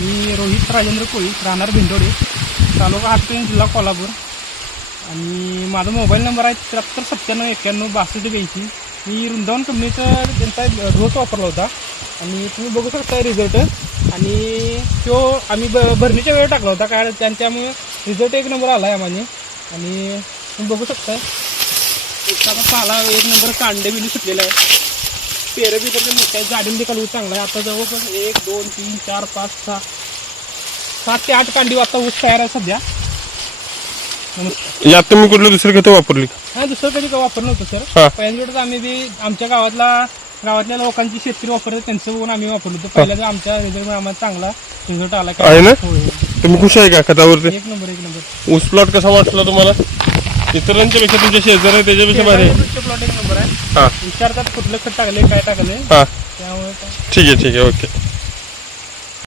मी रोहित राजेंद्र कोळी, राहणार भिंडोडे, तालुका हातकणंगले, जिल्हा कोल्हापूर. आणि माझा मोबाईल नंबर आहे 7397916282. मी वृंदावन कंपनीचा त्यांचा डोस वापरला होता आणि तुम्ही बघू शकता रिझल्ट. आणि तो आम्ही भरणीच्या वेळ टाकला होता, काय त्यांच्यामुळे रिझल्ट एक नंबर आला आहे आम्हाला. आणि तुम्ही बघू शकता एखादा पाला एक नंबर, कांडे बिंडे सुटलेलं आहे, पेरं बी त्याचे मोठ्या जाडीमध्ये कालू चांगला आहे. आता जवळपास 1 2 3 4 5 6 7 ते 8 कांडी आता ऊस तयार आहे सध्या. नमस्कार. यात तुम्ही कुठलं दुसरी खतं वापरली? हा, दुसरं कधी वापरलं नव्हतं हा. सर. पहिल्यांदाच आम्ही बी आमच्या गावातल्या लोकांची शेतकरी वापरतात त्यांचं बघून आम्ही वापरलो होतो. पहिल्यांदा आमच्या रिझल्ट आम्हाला चांगला रिझल्ट आला आहे ना? होय. तुम्ही खुश आहे का खतावरती? एक नंबर. ऊस प्लॉट कसा वाटला तुम्हाला? इतरांच्या पेक्षा तुमच्या शेजार आहे त्याच्यापेक्षा भारी आहे. प्लॉट एक नंबर आहे. हा विचारतात कुठलं खत टाकले, काय टाकले, हा त्यामुळे ठीक आहे ओके.